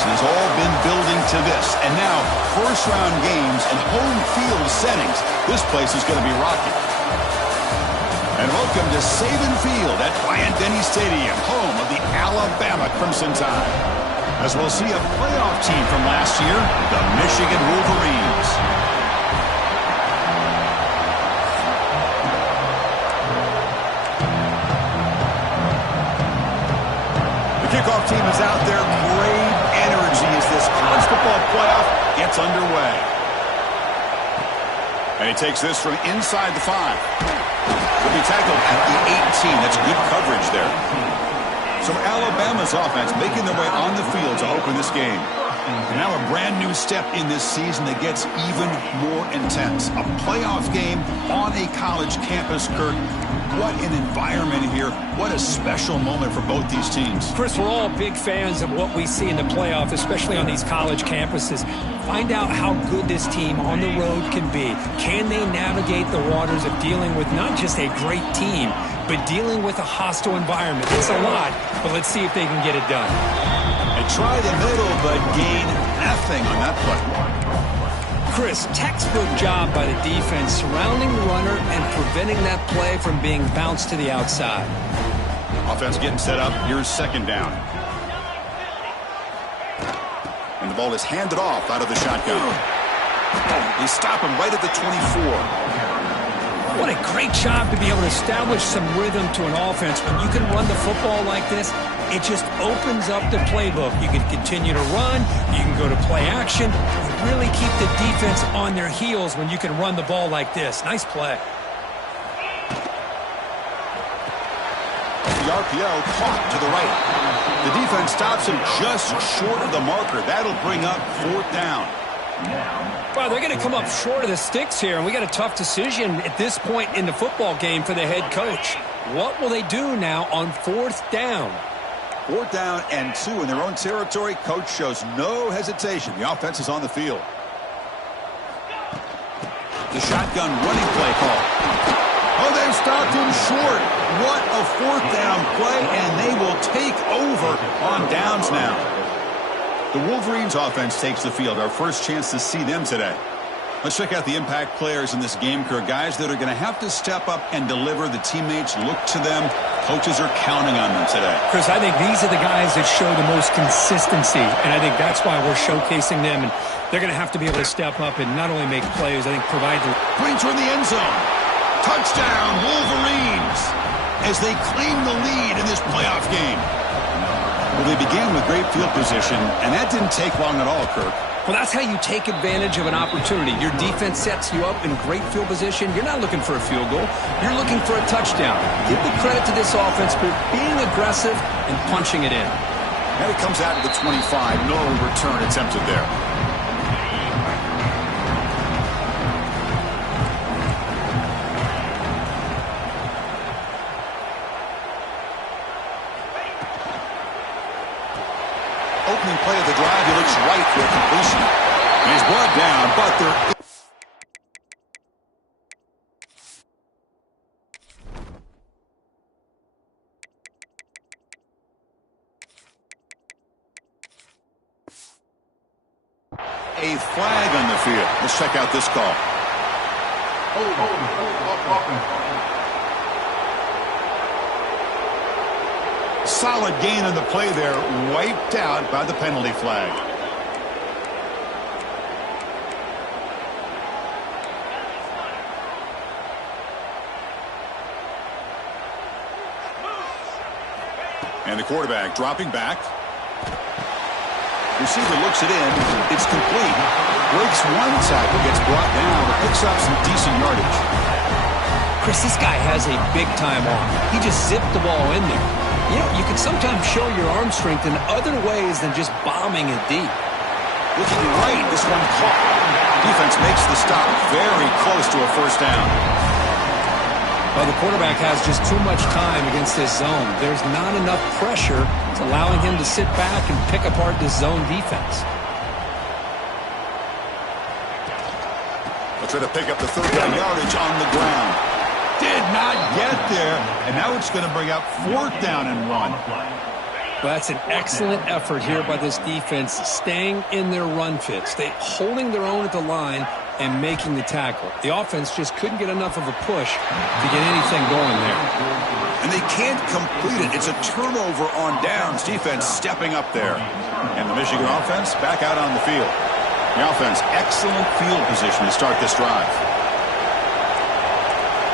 season has all been building to this. And now, first-round games and home field settings. This place is going to be rocking. And welcome to Saban Field at Bryant-Denny Stadium, home of the Alabama Crimson Tide. As we'll see a playoff team from last year, the Michigan Wolverines. The kickoff team is out there. Great energy as this college football playoff gets underway. And he takes this from inside the 5. Will be tackled at the 18. That's good coverage there. So Alabama's offense making their way on the field to open this game. And now a brand new step in this season that gets even more intense. A playoff game on a college campus, Kirk. What an environment here. What a special moment for both these teams. Chris, we're all big fans of what we see in the playoff, especially on these college campuses. Find out how good this team on the road can be. Can they navigate the waters of dealing with not just a great team, but dealing with a hostile environment? It's a lot, but let's see if they can get it done. They try the middle, but gain nothing on that play. Chris, textbook job by the defense surrounding the runner and preventing that play from being bounced to the outside. Offense getting set up. Here's second down. And the ball is handed off out of the shotgun. They stop him right at the 24. What a great job to be able to establish some rhythm to an offense. When you can run the football like this, it just opens up the playbook. You can continue to run. You can go to play action. You really keep the defense on their heels when you can run the ball like this. Nice play. The RPO caught to the right. The defense stops him just short of the marker. That'll bring up fourth down. Well, they're going to come up short of the sticks here, and we got a tough decision at this point in the football game for the head coach. What will they do now on fourth down? Fourth down and 2 in their own territory. Coach shows no hesitation. The offense is on the field. The shotgun running play call. Oh, they've stopped him short. What a fourth down play, and they will take over on downs now. The Wolverines offense takes the field. Our first chance to see them today. Let's check out the impact players in this game, Kirk. Guys that are going to have to step up and deliver. The teammates look to them. Coaches are counting on them today. Chris, I think these are the guys that show the most consistency, and I think that's why we're showcasing them. And they're going to have to be able to step up and not only make plays, I think provide the... Putting toward the end zone. Touchdown, Wolverines, as they claim the lead in this playoff game. Well, they began with great field position, and that didn't take long at all, Kirk. Well, that's how you take advantage of an opportunity. Your defense sets you up in great field position. You're not looking for a field goal. You're looking for a touchdown. Give the credit to this offense for being aggressive and punching it in. And it comes out to the 25. No return attempted there. Opening play of the drive, he looks right for a completion. And he's brought down, but there... A flag on the field. Let's check out this call. Solid gain on the play there, wiped out by the penalty flag. And the quarterback dropping back. Receiver looks it in. It's complete. Breaks one tackle, gets brought down, but picks up some decent yardage. Chris, this guy has a big-time arm. He just zipped the ball in there. You know, you can sometimes show your arm strength in other ways than just bombing it deep. Looking right, this one caught. Defense makes the stop very close to a first down. Well, the quarterback has just too much time against this zone. There's not enough pressure. It's allowing him to sit back and pick apart this zone defense. They'll try to pick up the third down yardage on the ground. Did not get there, and now it's going to bring up fourth down and 1. Well, that's an excellent effort here by this defense, staying in their run fits. They holding their own at the line and making the tackle. The offense just couldn't get enough of a push to get anything going there. And they can't complete it. It's a turnover on downs. Defense stepping up there. And the Michigan offense back out on the field. The offense, excellent field position to start this drive.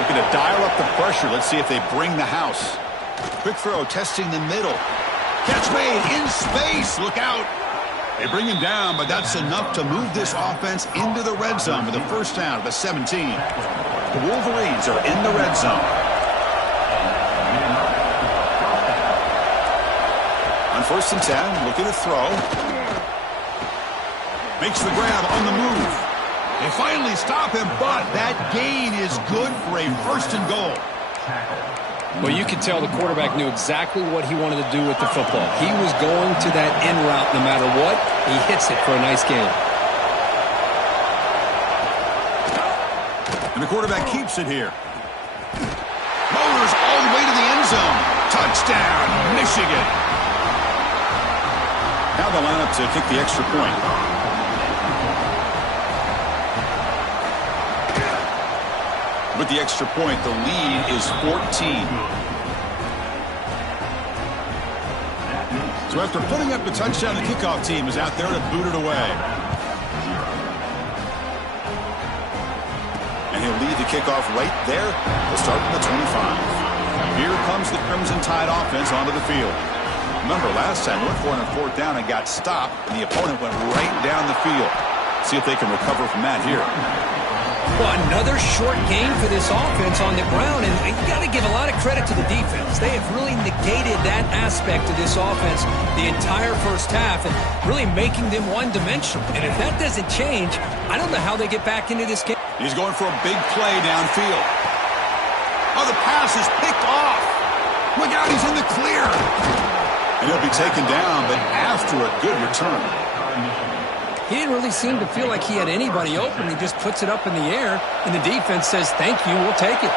Looking to dial up the pressure. Let's see if they bring the house. Quick throw, testing the middle. Catch made in space. Look out. They bring him down, but that's enough to move this offense into the red zone with a first down at the 17. The Wolverines are in the red zone. On 1st and 10, looking to throw. Makes the grab on the move. They finally stop him, but that gain is good for a 1st and goal. Well, you could tell the quarterback knew exactly what he wanted to do with the football. He was going to that in route no matter what. He hits it for a nice gain. And the quarterback keeps it here. Motors all the way to the end zone. Touchdown, Michigan. Now the lineup to kick the extra point. With the extra point, the lead is 14. So after putting up the touchdown, the kickoff team is out there to boot it away. And he'll lead the kickoff right there. We'll start from the 25. Here comes the Crimson Tide offense onto the field. Remember, last time, went for it on 4th down and got stopped, and the opponent went right down the field. See if they can recover from that here. Well, another short game for this offense on the ground, and you got to give a lot of credit to the defense. They have really negated that aspect of this offense the entire first half and really making them one-dimensional. And if that doesn't change, I don't know how they get back into this game. He's going for a big play downfield. Oh, the pass is picked off. Look out, he's in the clear. And he'll be taken down, but after a good return. He didn't really seem to feel like he had anybody open. He just puts it up in the air, and the defense says, thank you, we'll take it.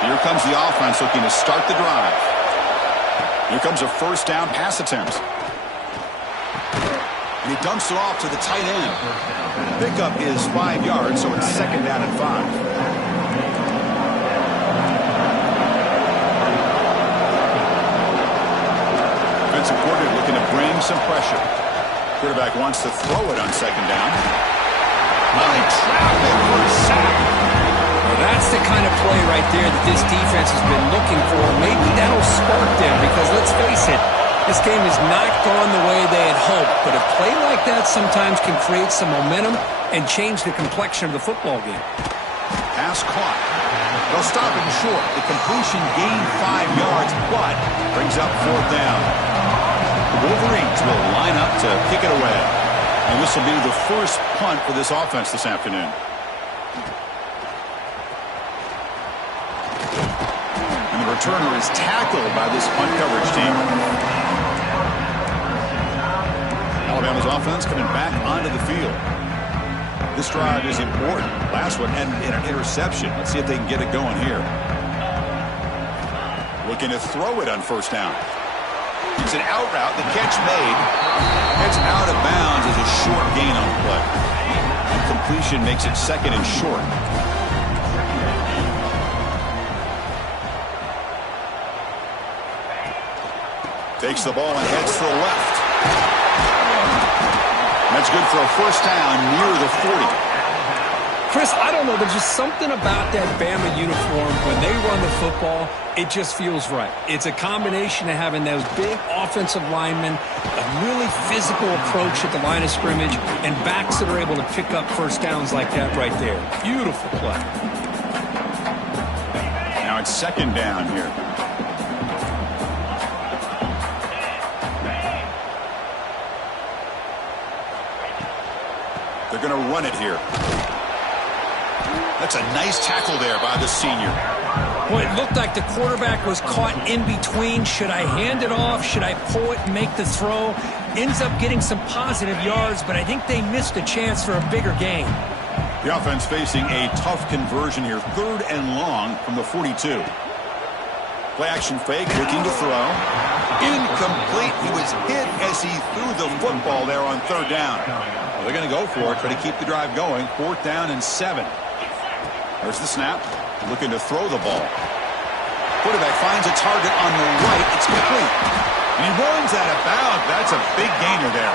Here comes the offense looking to start the drive. Here comes a 1st down pass attempt. And he dumps it off to the tight end. Pickup is 5 yards, so it's 2nd down and 5. Defensive coordinator looking to bring some pressure. Quarterback wants to throw it on 2nd down. Well, they trap him for a sack. Well, that's the kind of play right there that this defense has been looking for. Maybe that'll spark them because, let's face it, this game has not gone the way they had hoped. But a play like that sometimes can create some momentum and change the complexion of the football game. Pass caught. They'll stop him short. The completion gained 5 yards, but brings up 4th down. The Wolverines will line up to kick it away. And this will be the first punt for this offense this afternoon. And the returner is tackled by this punt coverage team. Alabama's offense coming back onto the field. This drive is important. Last one ended in an interception. Let's see if they can get it going here. Looking to throw it on 1st down. It's an out route. The catch made. It's out of bounds as a short gain on the play. And completion makes it 2nd and short. Takes the ball and heads to the left. That's good for a 1st down near the 40. Chris, I don't know. There's just something about that Bama uniform. When they run the football, it just feels right. It's a combination of having those big offensive linemen, a really physical approach at the line of scrimmage, and backs that are able to pick up 1st downs like that right there. Beautiful play. Now it's 2nd down here. They're going to run it here. That's a nice tackle there by the senior. Well, it looked like the quarterback was caught in between. Should I hand it off? Should I pull it and make the throw? Ends up getting some positive yards, but I think they missed a chance for a bigger gain. The offense facing a tough conversion here. 3rd and long from the 42. Play action fake, looking to throw. Incomplete. He was hit as he threw the football there on third down. Well, they're going to go for it, try to keep the drive going. 4th down and 7. There's the snap. Looking to throw the ball. Quarterback finds a target on the right. It's complete. And he runs out of bounds. That's a big gainer there.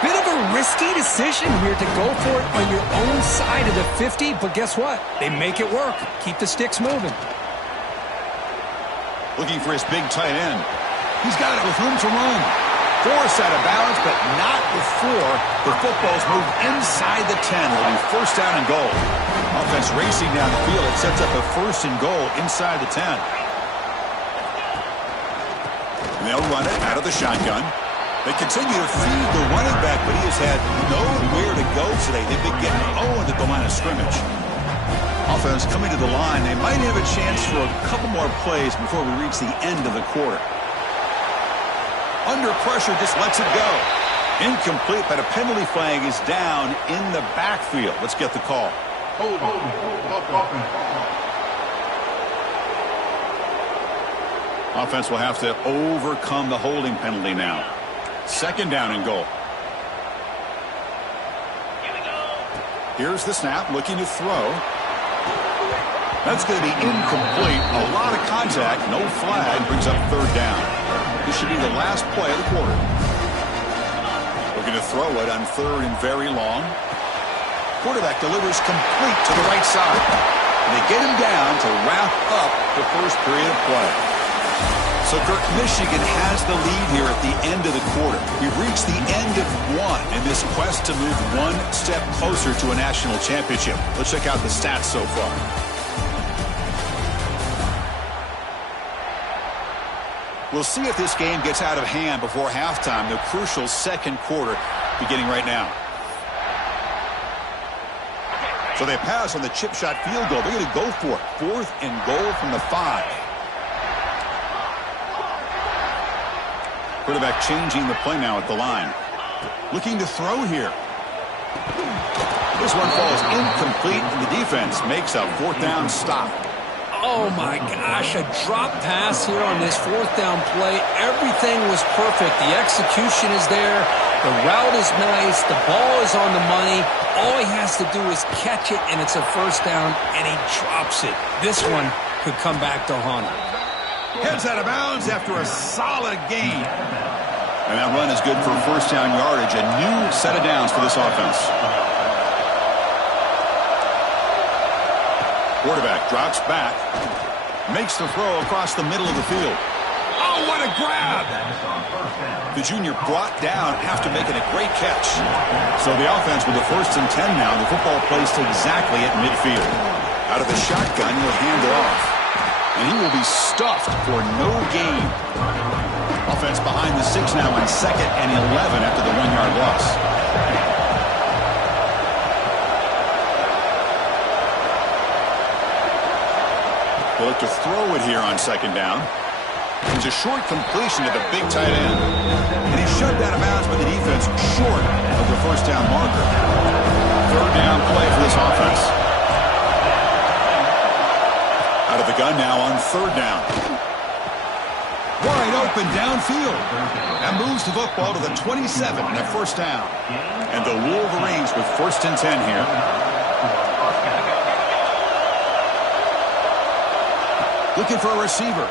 Bit of a risky decision here to go for it on your own side of the 50, but guess what? They make it work. Keep the sticks moving. Looking for his big tight end. He's got it with room to run. Forced out of bounds, but not before the football's moved inside the 10. It'll be 1st down and goal. Offense racing down the field. It sets up a 1st and goal inside the 10. And they'll run it out of the shotgun. They continue to feed the running back, but he has had nowhere to go today. They've been getting owned at the line of scrimmage. Offense coming to the line. They might have a chance for a couple more plays before we reach the end of the quarter. Under pressure, just lets it go. Incomplete, but a penalty flag is down in the backfield. Let's get the call. Offense will have to overcome the holding penalty now. 2nd down and goal. Here's the snap, looking to throw. That's going to be incomplete. A lot of contact, no flag, brings up 3rd down. This should be the last play of the quarter. Looking to throw it on 3rd and very long. Quarterback delivers complete to the right side. And they get him down to wrap up the 1st period of play. So, Kirk, Michigan has the lead here at the end of the quarter. We've reached the end of 1 in this quest to move 1 step closer to a national championship. Let's check out the stats so far. We'll see if this game gets out of hand before halftime, the crucial 2nd quarter beginning right now. So they pass on the chip shot field goal. They're going to go for it. 4th and goal from the 5. Quarterback changing the play now at the line. Looking to throw here. This one falls incomplete, and the defense makes a 4th down stop. Oh, my gosh, a drop pass here on this 4th down play. Everything was perfect. The execution is there. The route is nice. The ball is on the money. All he has to do is catch it, and it's a 1st down, and he drops it. This one could come back to haunt him. Heads out of bounds after a solid gain. And that run is good for 1st down yardage. A new set of downs for this offense. Quarterback drops back. Makes the throw across the middle of the field. Oh, what a grab! The junior brought down after making a great catch. So the offense with the 1st and 10 now. The football placed exactly at midfield. Out of the shotgun, he'll hand it off. And he will be stuffed for no gain. Offense behind the 6 now on 2nd and 11 after the 1-yard loss. They look to throw it here on 2nd down. It's a short completion to the big tight end. And he's shoved out of bounds by the defense short of the 1st down marker. 3rd down play for this offense. Out of the gun now on 3rd down. Wide open downfield. That moves the football to the 27 and a 1st down. And the Wolverines with 1st and 10 here. Looking for a receiver.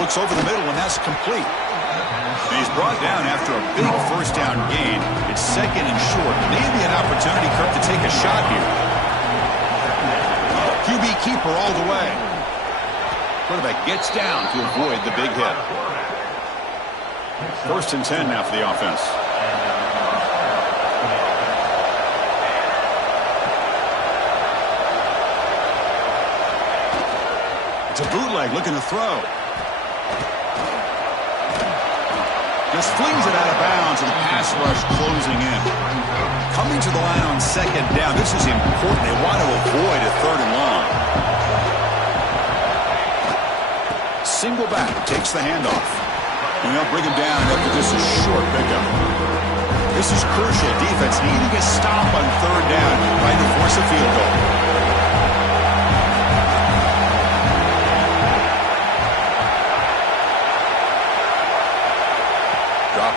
Looks over the middle, and that's complete. And he's brought down after a big 1st down gain. It's 2nd and short. Maybe an opportunity, Kirk, to take a shot here. QB keeper all the way. Quarterback gets down to avoid the big hit. 1st and 10 now for the offense. It's a bootleg looking to throw. Just flings it out of bounds, and the pass rush closing in. Coming to the line on 2nd down. This is important. They want to avoid a 3rd and long. Single back takes the handoff. And they'll bring him down after just a short pickup. This is crucial. Defense needing a stop on 3rd down, trying to force a field goal.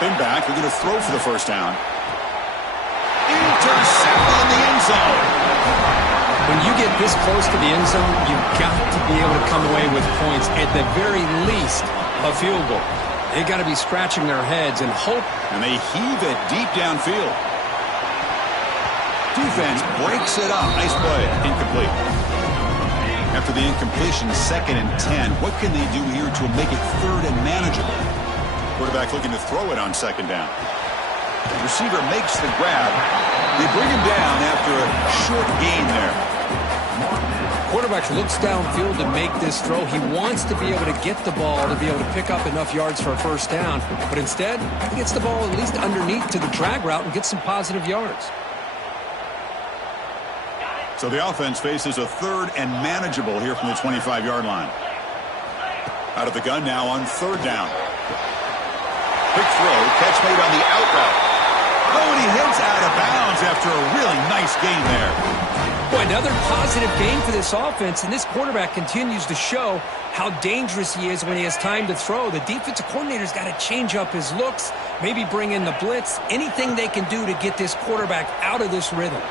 Dropping back, they're going to throw for the first down. Intercepted in the end zone. When you get this close to the end zone, you've got to be able to come away with points. At the very least, a field goal. They got to be scratching their heads and hope. And they heave it deep downfield. Defense breaks it up. Nice play. Incomplete. After the incompletion, 2nd and 10. What can they do here to make it 3rd and manageable? Quarterback looking to throw it on 2nd down. The receiver makes the grab. They bring him down after a short gain there. Quarterback looks downfield to make this throw. He wants to be able to get the ball to be able to pick up enough yards for a first down. But instead, he gets the ball at least underneath to the drag route and gets some positive yards. So the offense faces a 3rd and manageable here from the 25-yard line. Out of the gun now on 3rd down. Quick throw, catch made on the out route. Oh, and he heads out of bounds after a really nice gain there. Boy, another positive gain for this offense, and this quarterback continues to show how dangerous he is when he has time to throw. The defensive coordinator's got to change up his looks, maybe bring in the blitz, anything they can do to get this quarterback out of this rhythm.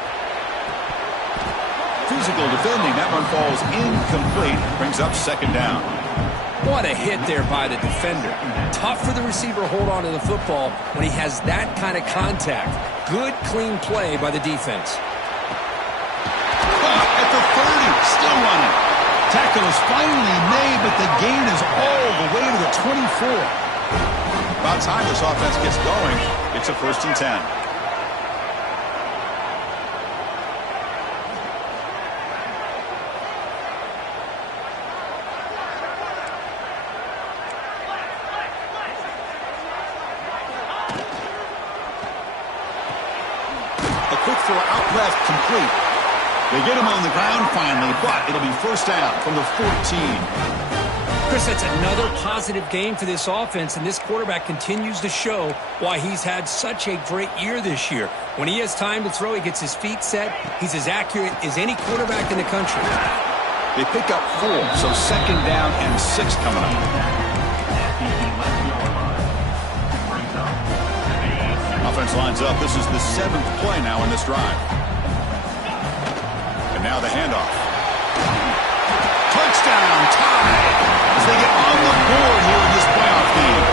Physical defending, that one falls incomplete, brings up 2nd down. What a hit there by the defender. Tough for the receiver to hold on to the football when he has that kind of contact. Good, clean play by the defense. At the 30, still running. Tackle is finally made, but the gain is all the way to the 24. About time this offense gets going. It's a 1st and 10. Out left, complete. They get him on the ground finally, but it'll be 1st down from the 14. Chris, that's another positive game for this offense, and this quarterback continues to show why he's had such a great year this year. When he has time to throw, he gets his feet set. He's as accurate as any quarterback in the country. They pick up 4, so 2nd down and 6 coming up. Offense lines up. This is the 7th play now in this drive. And now the handoff. Touchdown, tie! As they get on the board here in this playoff game.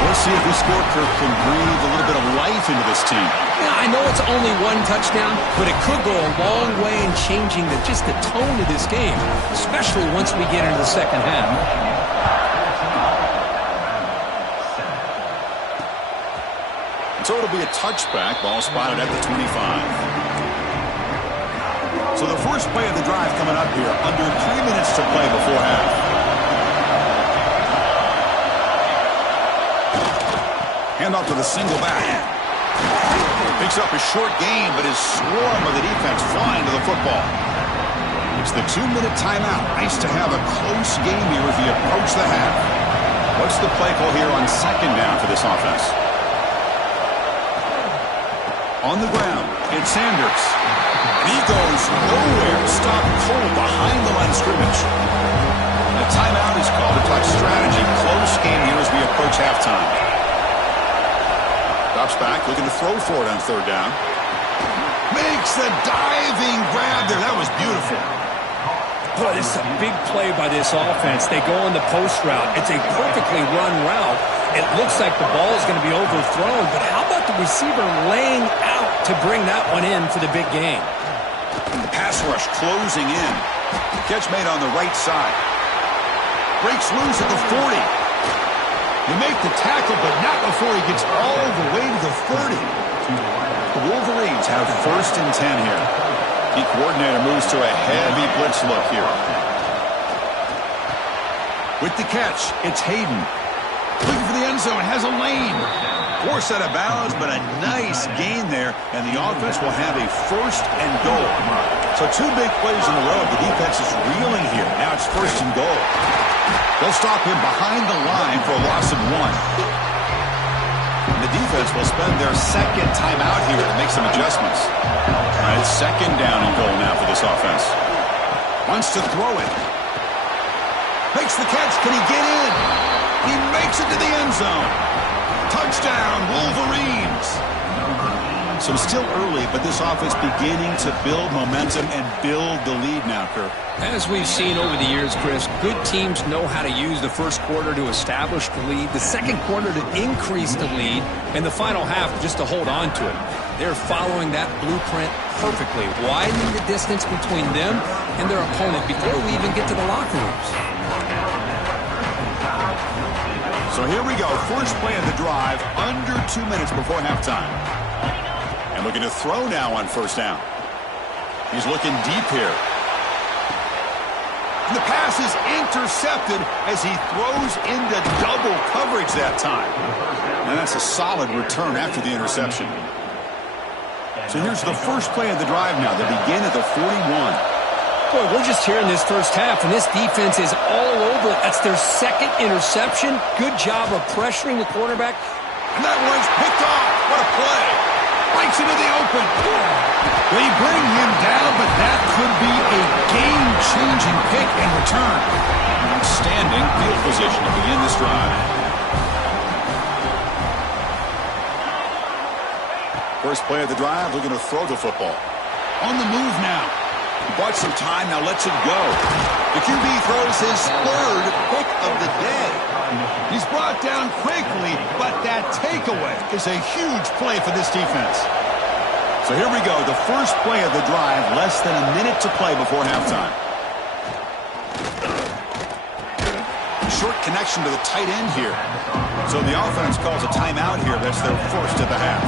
Let's see if this scorecard can breathe a little bit of life into this team. Yeah, I know it's only 1 touchdown, but it could go a long way in changing just the tone of this game, especially once we get into the 2nd half. So it'll be a touchback, ball spotted at the 25. So the first play of the drive coming up here, under 3 minutes to play before half. Hand off to the single back. Picks up a short gain, but is swarmed by the defense flying to the football. It's the 2-minute timeout. Nice to have a close game here as we approach the half. What's the play call here on 2nd down for this offense? On the ground, it's Sanders. And he goes nowhere. Stopped cold behind the line of scrimmage. A timeout is called to talk strategy. Close game here as we approach halftime. Drops back, looking to throw for it on 3rd down. Makes the diving grab there. That was beautiful. Boy, this is a big play by this offense. They go on the post route. It's a perfectly run route. It looks like the ball is going to be overthrown, but how about the receiver laying out to bring that one in for the big game? The pass rush closing in. Catch made on the right side. Breaks loose at the 40. You make the tackle, but not before he gets all the way to the 30. The Wolverines have 1st and 10 here. The coordinator moves to a heavy blitz look here. With the catch, it's Hayden. Looking for the end zone, has a lane. Forced out of bounds, but a nice gain there, and the offense will have a 1st and goal. So 2 big plays in a row. The defense is reeling here. Now it's 1st and goal. They'll stop him behind the line for a loss of 1. And the defense will spend their 2nd timeout here to make some adjustments. All right, it's 2nd down and goal now for this offense. Wants to throw it. Makes the catch. Can he get in? He makes it to the end zone. Touchdown, Wolverines! So still early, but this offense beginning to build momentum and build the lead now, Kirk. As we've seen over the years, Chris, good teams know how to use the first quarter to establish the lead, the second quarter to increase the lead, and the final half just to hold on to it. They're following that blueprint perfectly, widening the distance between them and their opponent before we even get to the locker rooms. So here we go, first play of the drive, under 2 minutes before halftime. And looking to throw now on first down. He's looking deep here. And the pass is intercepted as he throws into double coverage that time. And that's a solid return after the interception. So here's the first play of the drive now. They begin at the 41. Boy, we're just here in this first half, and this defense is all over it. That's their second interception. Good job of pressuring the quarterback. And that one's picked off. What a play. Breaks into the open. They bring him down, but that could be a game-changing pick and return. Outstanding field position to begin this drive. First play of the drive, looking to throw the football. On the move now. He bought some time, now lets it go. The QB throws his third pick of the day. He's brought down quickly, but that takeaway is a huge play for this defense. So here we go, the first play of the drive, less than a minute to play before halftime. Short connection to the tight end here. So the offense calls a timeout here. That's their first of the half.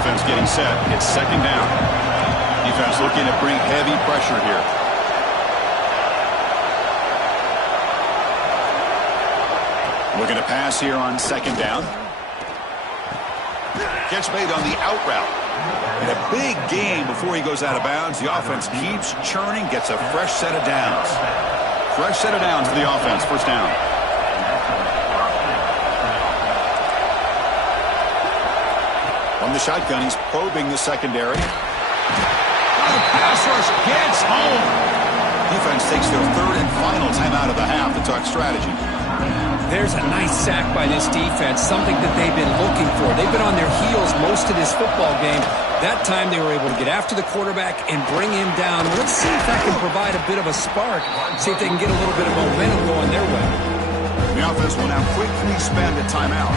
Offense getting set. It's second down. Defense looking to bring heavy pressure here. Looking to pass here on second down. Catch made on the out route. And a big game before he goes out of bounds. The offense keeps churning, gets a fresh set of downs. Fresh set of downs for the offense. First down. From the shotgun, he's probing the secondary. The pass rush gets home. Defense takes their third and final timeout of the half to talk strategy. There's a nice sack by this defense, something that they've been looking for. They've been on their heels most of this football game. That time they were able to get after the quarterback and bring him down. Let's see if that can provide a bit of a spark, see if they can get a little bit of momentum going their way. The offense will now quickly spend a timeout.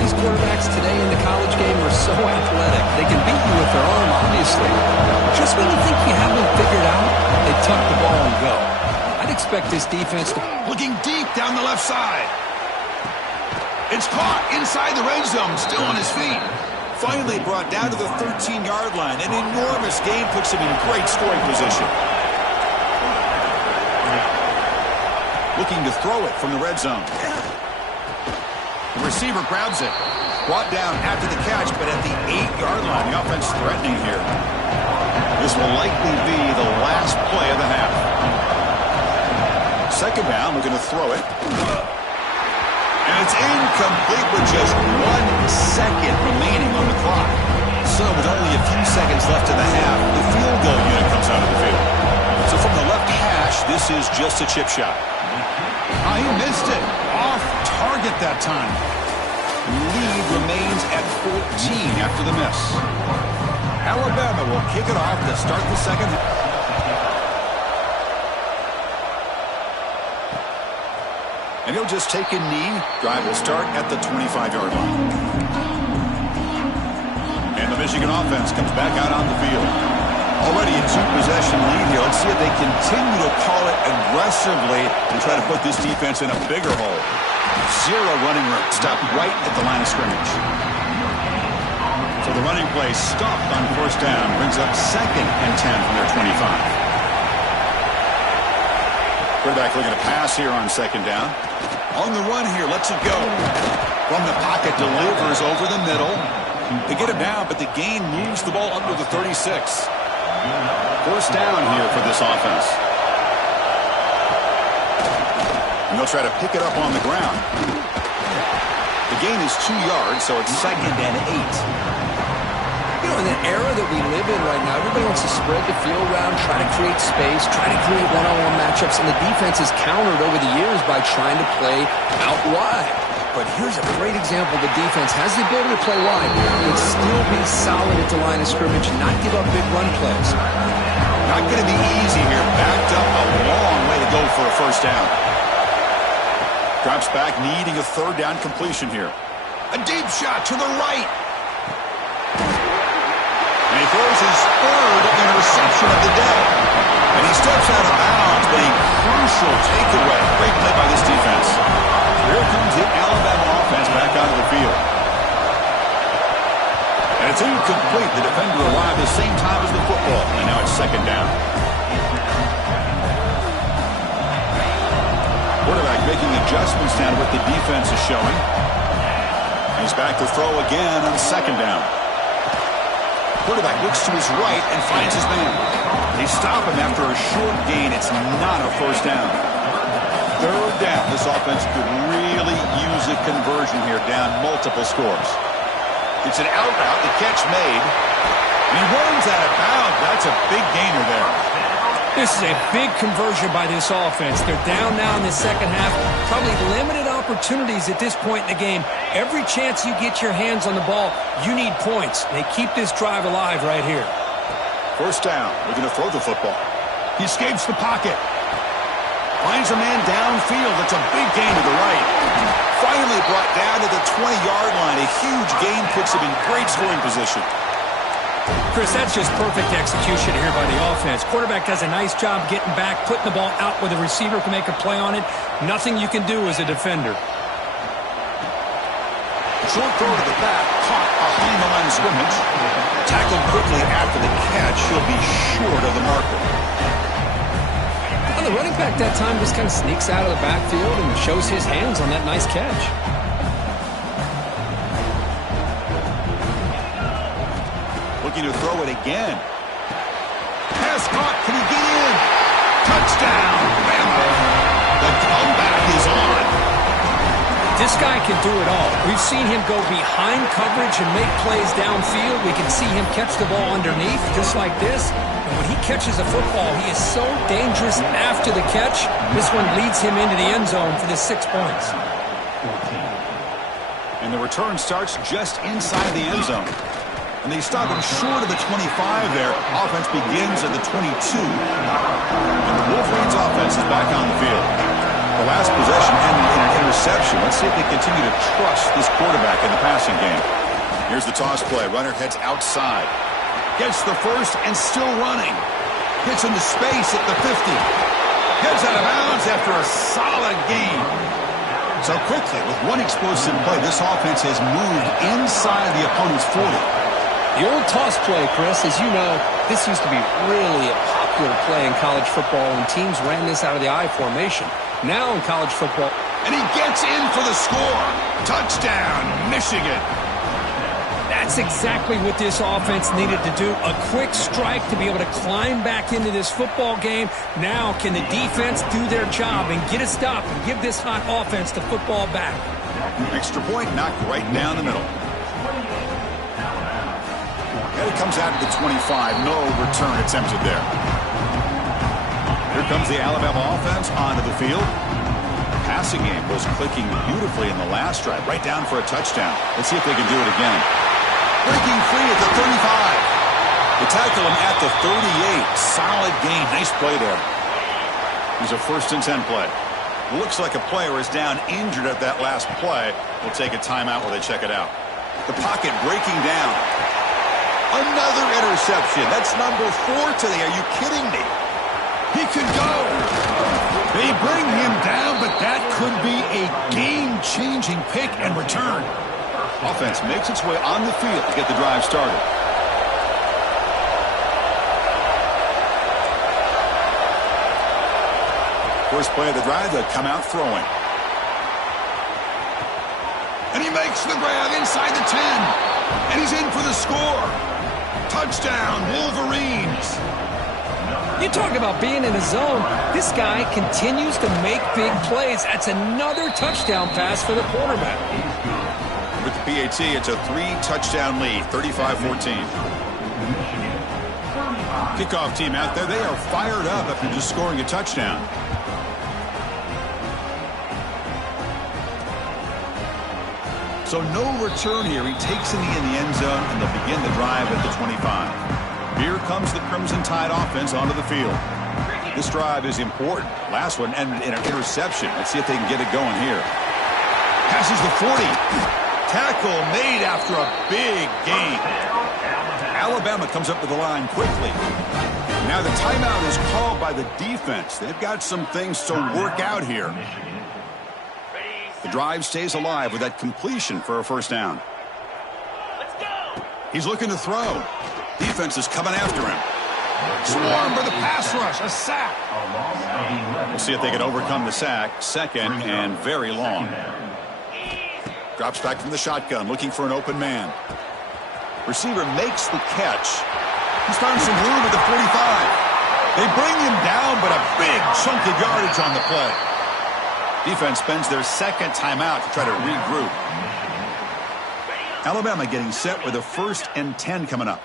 These quarterbacks today in the college game are so athletic. They can beat you with their arm, obviously. Just when you think you have them figured out, they tuck the ball and go. I'd expect this defense to... Looking deep down the left side. It's caught inside the red zone, still on his feet. Finally brought down to the 13-yard line. An enormous gain puts him in great scoring position. Looking to throw it from the red zone. The receiver grabs it. Brought down after the catch, but at the 8-yard line. The offense threatening here. This will likely be the last play of the half. Second down, looking to throw it. And it's incomplete with just 1 second remaining on the clock. So with only a few seconds left in the half, the field goal unit comes out of the field. So from the left hash, this is just a chip shot. He missed it. Off target that time. Lead remains at 14 after the miss. Alabama will kick it off to start the second half. And he'll just take a knee. Drive will start at the 25-yard line. And the Michigan offense comes back out on the field. Already a 2-possession lead here. Let's see if they continue to call it aggressively and try to put this defense in a bigger hole. Zero running room. Stopped right at the line of scrimmage. So the running play stopped on first down. Brings up second and 10 from their 25. Quarterback looking to pass here on second down. On the run here, lets it go. From the pocket, delivers over the middle. They get him down, but the gain moves the ball under the 36. First down here for this offense. And they'll try to pick it up on the ground. The gain is 2 yards, so it's second and 8. You know, in the era that we live in right now, everybody wants to spread the field around, try to create space, try to create one-on-one matchups, and the defense has countered over the years by trying to play out wide. But here's a great example. The defense has the ability to play wide, but still be solid at the line of scrimmage and not give up big run plays. Not going to be easy here. Backed up a long way to go for a first down. Drops back, needing a third down completion here. A deep shot to the right. And he throws his third interception of the day. And he steps out of bounds, but a crucial takeaway. Great play by this defense. Here comes the Alabama offense back onto the field. And it's incomplete. The defender arrived at the same time as the football. And now it's second down. Quarterback making adjustments now to what the defense is showing. He's back to throw again on second down. Quarterback looks to his right and finds his man. They stop him after a short gain. It's not a first down. Third down. This offense could really use a conversion here, down multiple scores. It's an out route. The catch made. And he runs out of bounds. That's a big gainer there. This is a big conversion by this offense. They're down now in the second half. Probably limited opportunities at this point in the game. Every chance you get your hands on the ball, you need points. They keep this drive alive right here. First down. Looking to throw the football. He escapes the pocket. Finds a man downfield. That's a big gain to the right. Finally brought down to the 20-yard line. A huge gain puts him in great scoring position. Chris, that's just perfect execution here by the offense. Quarterback does a nice job getting back, putting the ball out where the receiver can make a play on it. Nothing you can do as a defender. Short throw to the back, caught behind the line of scrimmage. Tackled quickly after the catch. He'll be short of the marker. Well, the running back that time just kind of sneaks out of the backfield and shows his hands on that nice catch. Looking to throw it again. Pass caught. Can he get in? Touchdown, Bama. The comeback is on. This guy can do it all. We've seen him go behind coverage and make plays downfield. We can see him catch the ball underneath, just like this. And when he catches a football, he is so dangerous after the catch. This one leads him into the end zone for the 6 points. And the return starts just inside the end zone. And they stop him short of the 25 there. Offense begins at the 22. And the Wolverines offense is back on the field. The last possession ended in an interception. Let's see if they continue to trust this quarterback in the passing game. Here's the toss play. Runner heads outside. Gets the first and still running. Gets into space at the 50. Gets out of bounds after a solid gain. So quickly, with one explosive play, this offense has moved inside the opponent's 40. The old toss play, Chris, as you know, this used to be really a popular play in college football, and teams ran this out of the I formation. Now in college football. And he gets in for the score. Touchdown, Michigan. That's exactly what this offense needed to do. A quick strike to be able to climb back into this football game. Now can the defense do their job and get a stop and give this hot offense the football back? Extra point knocked right down the middle. And it comes out to the 25. No return attempted there. Here comes the Alabama offense onto the field. The passing game was clicking beautifully in the last drive. Right down for a touchdown. Let's see if they can do it again. Breaking free at the 35. They tackle him at the 38. Solid gain. Nice play there. Here's a 1st and 10 play. Looks like a player is down injured at that last play. We'll take a timeout while they check it out. The pocket breaking down. Another interception. That's number 4 today. Are you kidding me? He could go. They bring him down, but that could be a game-changing pick and return. Offense makes its way on the field to get the drive started. First play of the drive, they come out throwing. And he makes the grab inside the 10. And he's in for the score. Touchdown, Wolverines. You talk about being in a zone. This guy continues to make big plays. That's another touchdown pass for the quarterback. With the PAT, it's a 3-touchdown lead, 35-14. Kickoff team out there, they are fired up after just scoring a touchdown. So no return here. He takes in the end zone, and they'll begin the drive at the 25. Here comes the Crimson Tide offense onto the field. This drive is important. Last one ended in an interception. Let's see if they can get it going here. Passes the 40. Tackle made after a big gain. Alabama comes up to the line quickly. Now the timeout is called by the defense. They've got some things to work out here. The drive stays alive with that completion for a first down. He's looking to throw. Defense is coming after him. Swarm for the pass rush. A sack. We'll see if they can overcome the sack. Second and very long. Drops back from the shotgun, looking for an open man. Receiver makes the catch. He's found some room at the 45. They bring him down, but a big chunk of yardage on the play. Defense spends their second timeout to try to regroup. Alabama getting set with a 1st and 10 coming up.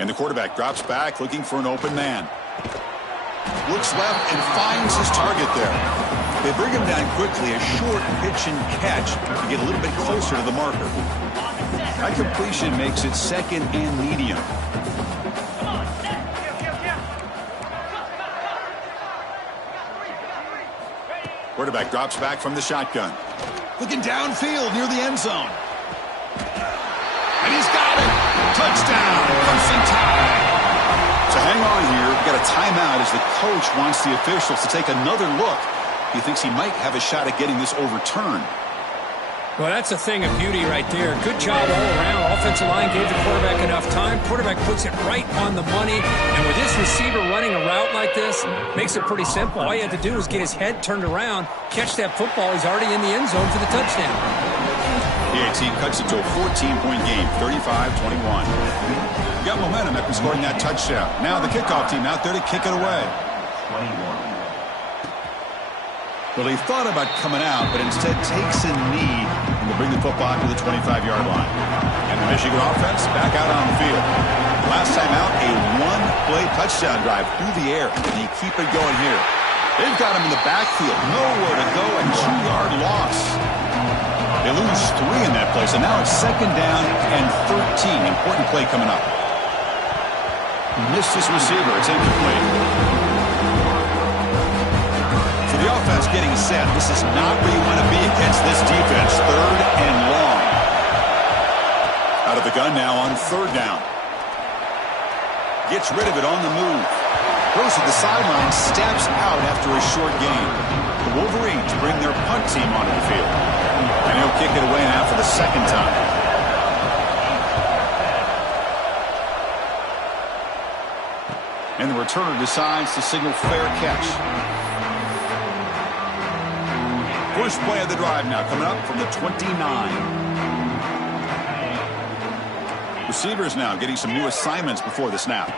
And the quarterback drops back, looking for an open man. Looks left and finds his target there. They bring him down quickly, a short pitch and catch to get a little bit closer to the marker. That completion makes it 2nd and medium. Quarterback drops back from the shotgun. Looking downfield near the end zone. And he's got it. Touchdown, Crimson Tide. So hang on here. We've got a timeout as the coach wants the officials to take another look. He thinks he might have a shot at getting this overturned. Well, that's a thing of beauty right there. Good job all around. Offensive line gave the quarterback enough time. Quarterback puts it right on the money. And with this receiver running a route like this, makes it pretty simple. All you have to do is get his head turned around, catch that football. He's already in the end zone for the touchdown. The team cuts it to a 14-point game, 35-21. Got momentum after scoring that touchdown. Now the kickoff team out there to kick it away. Well, he thought about coming out, but instead takes a knee and will bring the football to the 25-yard line. And the Michigan offense back out on the field. Last time out, a one-play touchdown drive through the air. And you keep it going here. They've got him in the backfield. Nowhere to go, a 2-yard loss. They lose 3 in that play, so now it's 2nd down and 13. Important play coming up. Missed his receiver. It's incomplete. The offense getting set. This is not where you want to be against this defense. 3rd and long. Out of the gun now on 3rd down. Gets rid of it on the move. Goes to the sideline, steps out after a short gain. The Wolverines bring their punt team onto the field. And he'll kick it away now for the 2nd time. And the returner decides to signal fair catch. First play of the drive now coming up from the 29. Receivers now getting some new assignments before the snap.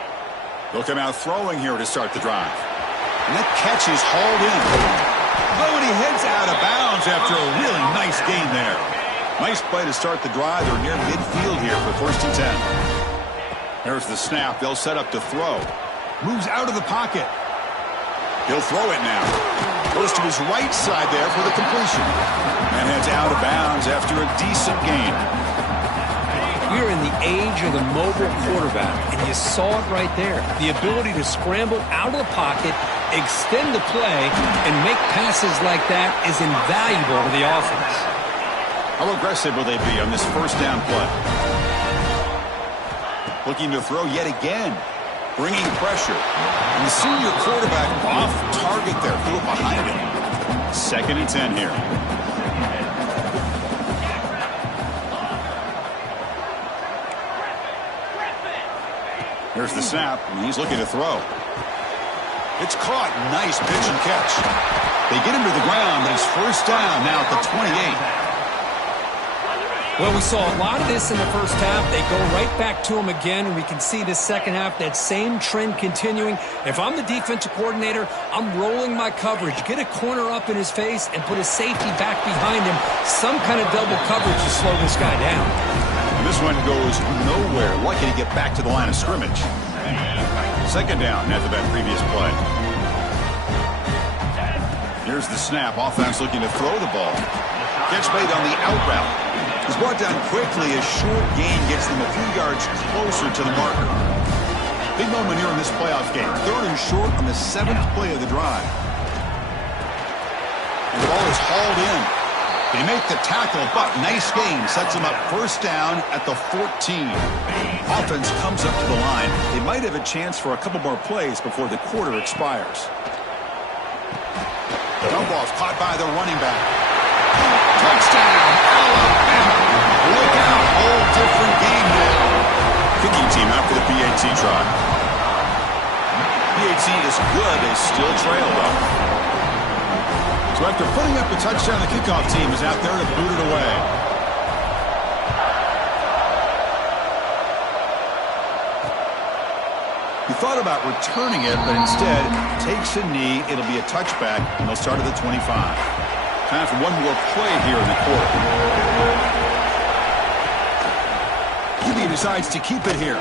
They'll come out throwing here to start the drive. And that catch is hauled in. Oh, and he heads out of bounds after a really nice gain there. Nice play to start the drive. They're near midfield here for 1st and 10. There's the snap. They'll set up to throw. Moves out of the pocket. He'll throw it now. Goes to his right side there for the completion. And heads out of bounds after a decent gain. We're in the age of the mobile quarterback, and you saw it right there. The ability to scramble out of the pocket, extend the play, and make passes like that is invaluable to the offense. How aggressive will they be on this 1st down play? Looking to throw yet again. Bringing pressure. And the senior quarterback off target there. Threw it behind him. 2nd and 10 here. Here's the snap, and he's looking to throw. It's caught. Nice pitch and catch. They get him to the ground, but it's 1st down now at the 28. Well, we saw a lot of this in the first half. They go right back to him again, and we can see the second half, that same trend continuing. If I'm the defensive coordinator, I'm rolling my coverage. Get a corner up in his face and put his safety back behind him. Some kind of double coverage to slow this guy down. And this one goes nowhere. Lucky to get back to the line of scrimmage. 2nd down after that previous play. Here's the snap. Offense looking to throw the ball. Catch made on the out route. He's brought down quickly. A short gain gets them a few yards closer to the marker. Big moment here in this playoff game. 3rd and short on the 7th play of the drive. And the ball is hauled in. They make the tackle, but nice gain. Sets them up 1st down at the 14. Offense comes up to the line. They might have a chance for a couple more plays before the quarter expires. The dump off caught by the running back. Touchdown, Alabama. Look out, whole different game now. Kicking team out for the PAT try. PAT is good. They still trail, though. So after putting up a touchdown, the kickoff team is out there to boot it away. He thought about returning it, but instead takes a knee. It'll be a touchback, and they'll start at the 25. Time for one more play here in the quarter. QB decides to keep it here.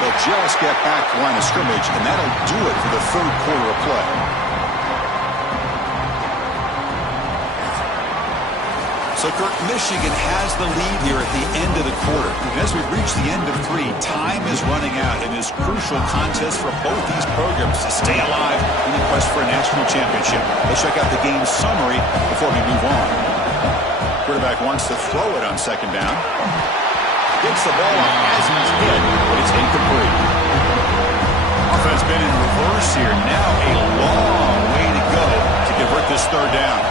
They'll just get back to line of scrimmage, and that'll do it for the 3rd quarter of play. So, Kirk, Michigan has the lead here at the end of the quarter. And as we reach the end of 3, time is running out in this crucial contest for both these programs to stay alive in the quest for a national championship. Let's check out the game summary before we move on. Quarterback wants to throw it on 2nd down. Gets the ball off as he's hit, but it's incomplete. Offense been in reverse here. Now a long way to go to convert this 3rd down.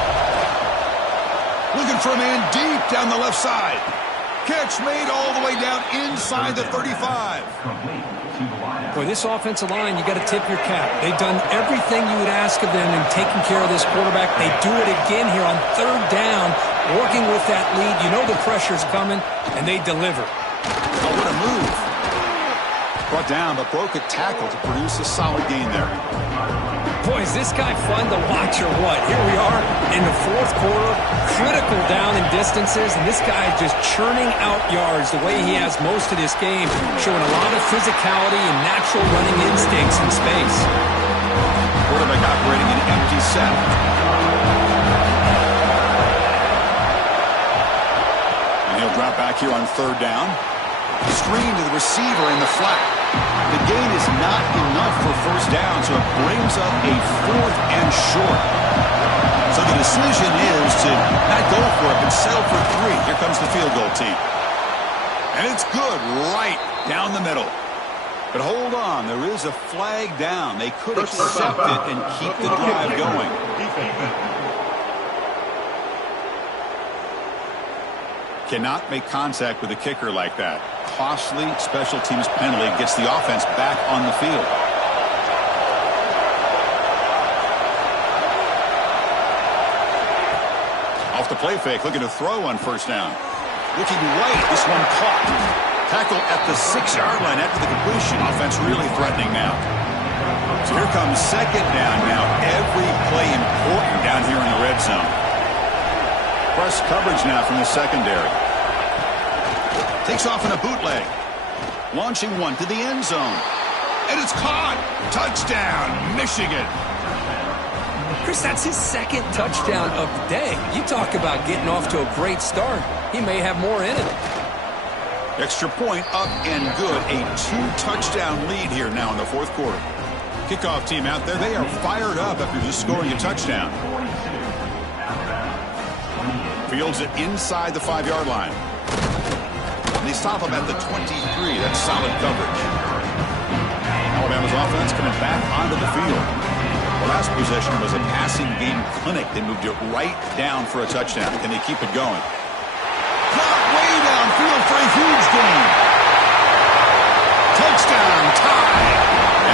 Looking for a man deep down the left side. Catch made all the way down inside the 35. Boy, this offensive line, you got to tip your cap. They've done everything you would ask of them in taking care of this quarterback. They do it again here on 3rd down, working with that lead. You know the pressure's coming, and they deliver. Oh, what a move. Brought down, but broke a tackle to produce a solid gain there. Boy, is this guy fun to watch or what? Here we are in the 4th quarter, critical down in distances, and this guy is just churning out yards the way he has most of this game, showing a lot of physicality and natural running instincts in space. Quarterback operating an empty set. And he'll drop back here on 3rd down. Screen to the receiver in the flat. The gain is not enough for 1st down, so it brings up a 4th and short. So the decision is to not go for it, but settle for 3. Here comes the field goal team. And it's good right down the middle. But hold on, there is a flag down. They could accept it and keep the drive going. Cannot make contact with a kicker like that. Costly special teams penalty gets the offense back on the field. Off the play fake, looking to throw on 1st down. Looking right, this one caught. Tackle at the 6-yard line after the completion. Offense really threatening now. So here comes 2nd down now. Every play important down here in the red zone. Press coverage now from the secondary. Takes off in a bootleg. Launching one to the end zone. And it's caught. Touchdown, Michigan. Chris, that's his 2nd touchdown of the day. You talk about getting off to a great start. He may have more in it. Extra point up and good. A 2-touchdown lead here now in the 4th quarter. Kickoff team out there. They are fired up after just scoring a touchdown. Fields it inside the 5-yard line. And they stop him at the 23. That's solid coverage. Alabama's offense coming back onto the field. The last possession was a passing game clinic. They moved it right down for a touchdown. Can they keep it going? Caught way downfield for a huge gain. Touchdown tie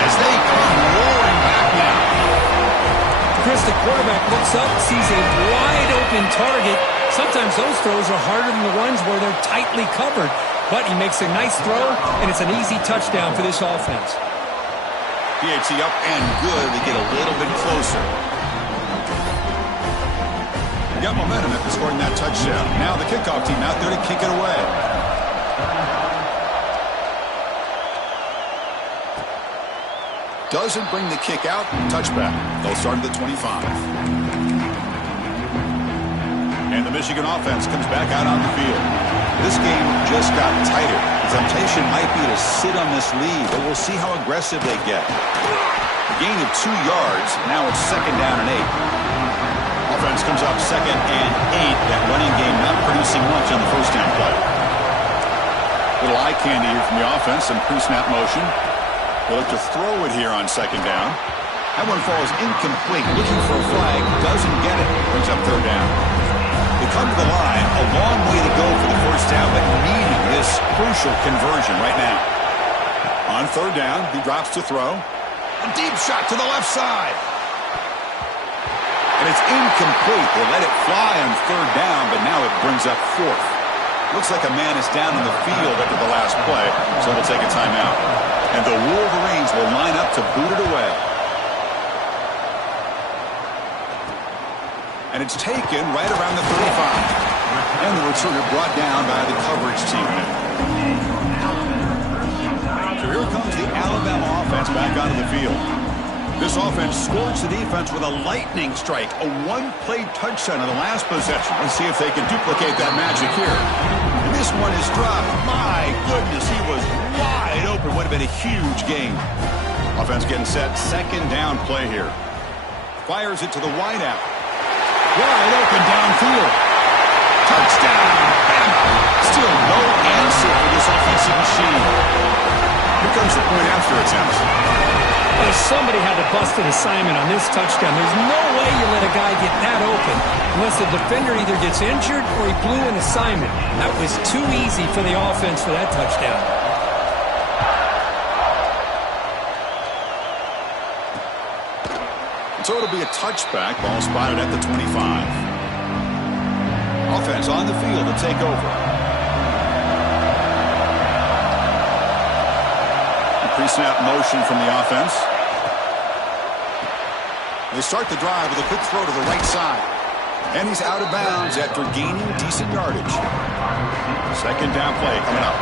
as they come roaring back now. Chris, the quarterback looks up, sees a wide-open target. Sometimes those throws are harder than the ones where they're tightly covered. But he makes a nice throw, and it's an easy touchdown for this offense. PAT up and good to get a little bit closer. Got momentum after scoring that touchdown. Now the kickoff team out there to kick it away. Doesn't bring the kick out. Touchback. They'll start at the 25. And the Michigan offense comes back out on the field. This game just got tighter. The temptation might be to sit on this lead, but we'll see how aggressive they get. A gain of 2 yards. Now it's 2nd down and 8. Offense comes up 2nd and 8. That running game not producing much on the first down play. Little eye candy here from the offense. Some pre-snap motion. They'll look to throw it here on 2nd down. That one falls incomplete. Looking for a flag. Doesn't get it. Brings up 3rd down. They come to the line, a long way to go for the first down, but needing this crucial conversion right now. On 3rd down, he drops to throw. A deep shot to the left side. And it's incomplete. They let it fly on 3rd down, but now it brings up 4th. Looks like a man is down in the field after the last play, so they'll take a timeout. And the Wolverines will line up to boot it away. And it's taken right around the 35. And the returner brought down by the coverage team. So here comes the Alabama offense back onto the field. This offense scorched the defense with a lightning strike. A one-play touchdown on the last possession. Let's see if they can duplicate that magic here. And this one is dropped. My goodness, he was wide open. Would have been a huge gain. Offense getting set. 2nd down play here. Fires it to the wideout. Wide open downfield. Touchdown. Still no answer for this offensive machine. Here comes the point after attempt. Well, somebody had to bust an assignment on this touchdown. There's no way you let a guy get that open unless the defender either gets injured or he blew an assignment. That was too easy for the offense for that touchdown. So it'll be a touchback. Ball spotted at the 25. Offense on the field to take over. Pre-snap motion from the offense. They start the drive with a quick throw to the right side. And he's out of bounds after gaining decent yardage. 2nd down play coming up.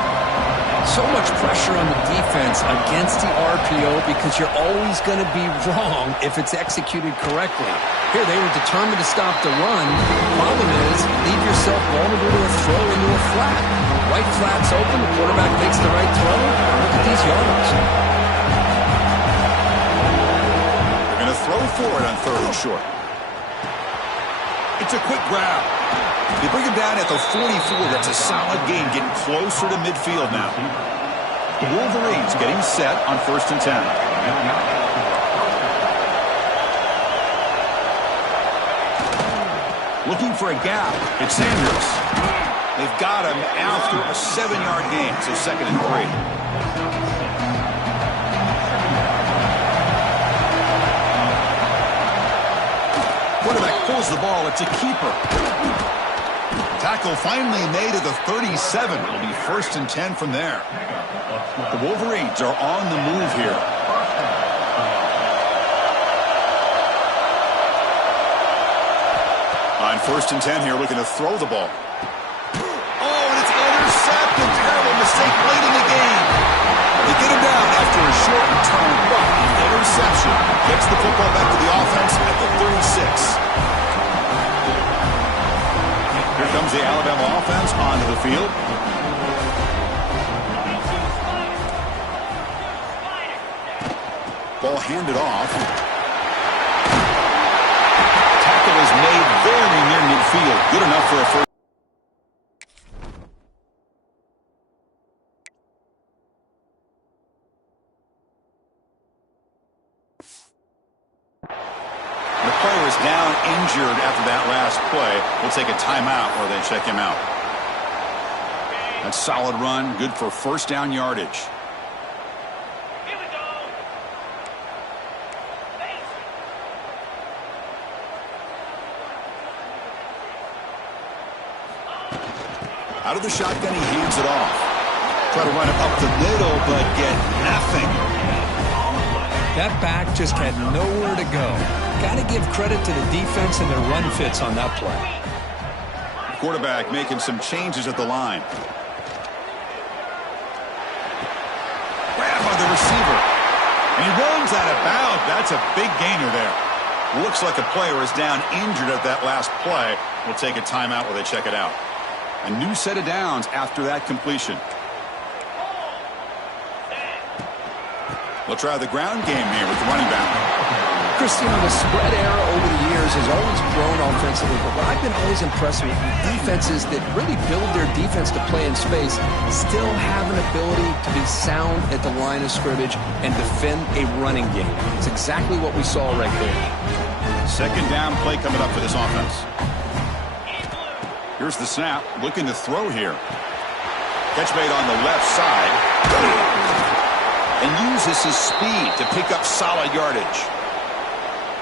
So much pressure on the defense against the RPO because you're always going to be wrong if it's executed correctly. Here, they were determined to stop the run. Problem is, leave yourself vulnerable to a throw into a flat. Right flat's open, the quarterback makes the right throw. Look at these yards. They're going to throw for it on 3rd and short. It's a quick grab. They bring him down at the 44. That's a solid gain, getting closer to midfield now. The Wolverines getting set on 1st and 10. Looking for a gap. It's Sanders. They've got him after a 7-yard gain, so 2nd and 3. Quarterback pulls the ball. It's a keeper. Tackle finally made at the 37. It'll be 1st and 10 from there. The Wolverines are on the move here. On 1st and 10 here, looking to throw the ball. Oh, and it's intercepted. Terrible mistake late in the game. They get him down after a short return, but interception gets the football back to the offense at the 36. Here comes the Alabama offense onto the field. Ball handed off. Tackle is made very near midfield. Good enough for a first. The player is down injured after that last play. We'll take a timeout while they check him out. That's solid run. Good for 1st down yardage. Here we go. Out of the shotgun, he hands it off. Try to run it up the middle, but get nothing. That back just had nowhere to go. Got to give credit to the defense and their run fits on that play. Quarterback making some changes at the line. Grab by the receiver. And he runs out of bounds. That's a big gainer there. Looks like a player is down injured at that last play. We'll take a timeout while they check it out. A new set of downs after that completion. They'll try the ground game here with the running back. Christian, the spread era over the years has always grown offensively, but what I've been always impressed with defenses that really build their defense to play in space still have an ability to be sound at the line of scrimmage and defend a running game. It's exactly what we saw right there. Second down play coming up for this offense. Here's the snap, looking to throw here. Catch made on the left side. And uses his speed to pick up solid yardage.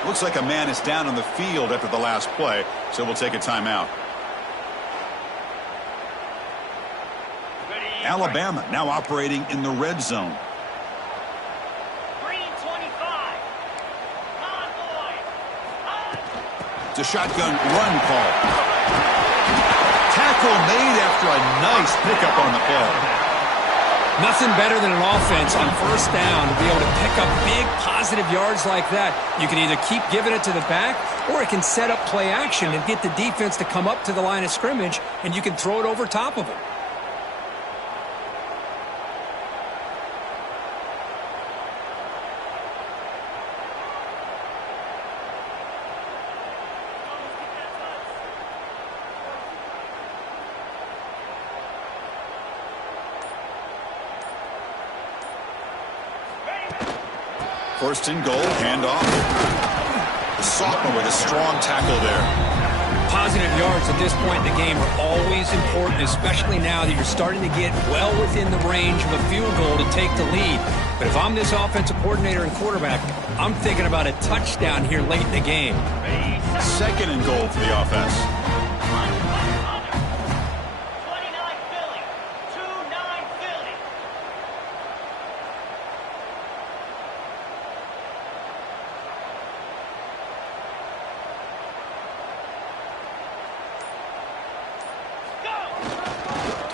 Looks like a man is down on the field after the last play, so we'll take a timeout. Alabama now operating in the red zone. Green 25. It's a shotgun run call. Tackle made after a nice pickup on the play. Nothing better than an offense on first down to be able to pick up big positive yards like that. You can either keep giving it to the back, or it can set up play action and get the defense to come up to the line of scrimmage, and you can throw it over top of them. First and goal, handoff. The sophomore with a strong tackle there. Positive yards at this point in the game are always important, especially now that you're starting to get well within the range of a field goal to take the lead. But if I'm this offensive coordinator and quarterback, I'm thinking about a touchdown here late in the game. Second and goal for the offense. 29 Philly. 2-9 Philly.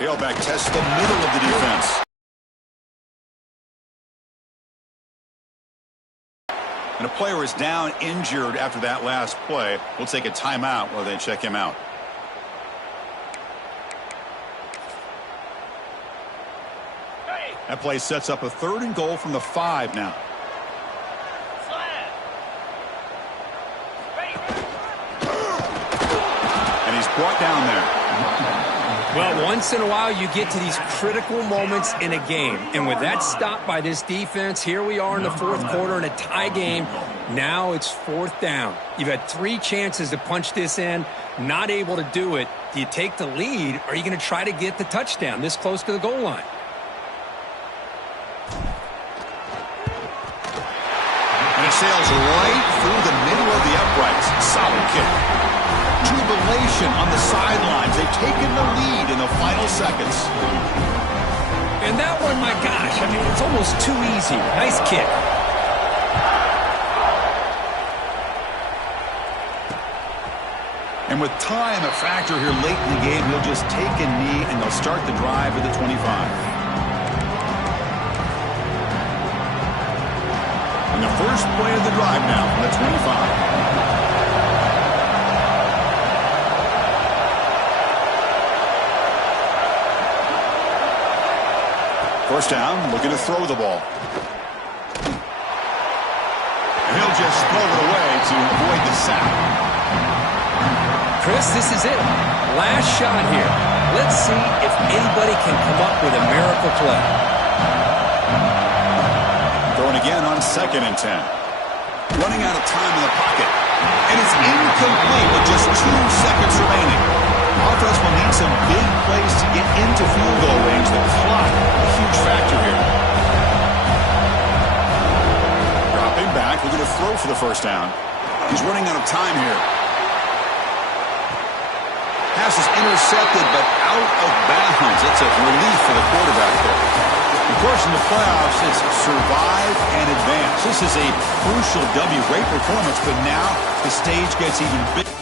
Tailback tests the middle of the defense. And a player is down injured after that last play. We'll take a timeout while they check him out. That play sets up a third and goal from the 5 now. And he's brought down there. Well, once in a while you get to these critical moments in a game. And with that stop by this defense, here we are in the fourth quarter in a tie game. Now it's fourth down. You've had 3 chances to punch this in, not able to do it. Do you take the lead, or are you going to try to get the touchdown this close to the goal line? And it sails right through the middle of the uprights. Solid kick. Jubilation on the sidelines. They've taken the lead in the final seconds. And that one, my gosh, I mean, it's almost too easy. Nice kick. And with time a factor here late in the game, he'll just take a knee and they'll start the drive at the 25. And the first play of the drive now from the 25. First down, looking to throw the ball. And he'll just throw it away to avoid the sack. Chris, this is it. Last shot here. Let's see if anybody can come up with a miracle play. Throwing again on 2nd and 10. Running out of time in the pocket. And it's incomplete with just 2 seconds remaining. Offense will need some big plays to get into field goal range. The clock, a huge factor here. Dropping back, looking to throw for the first down. He's running out of time here. Pass is intercepted, but out of bounds. It's a relief for the quarterback there. Of course, in the playoffs, it's survive and advance. This is a crucial W. Great performance, but now the stage gets even bigger.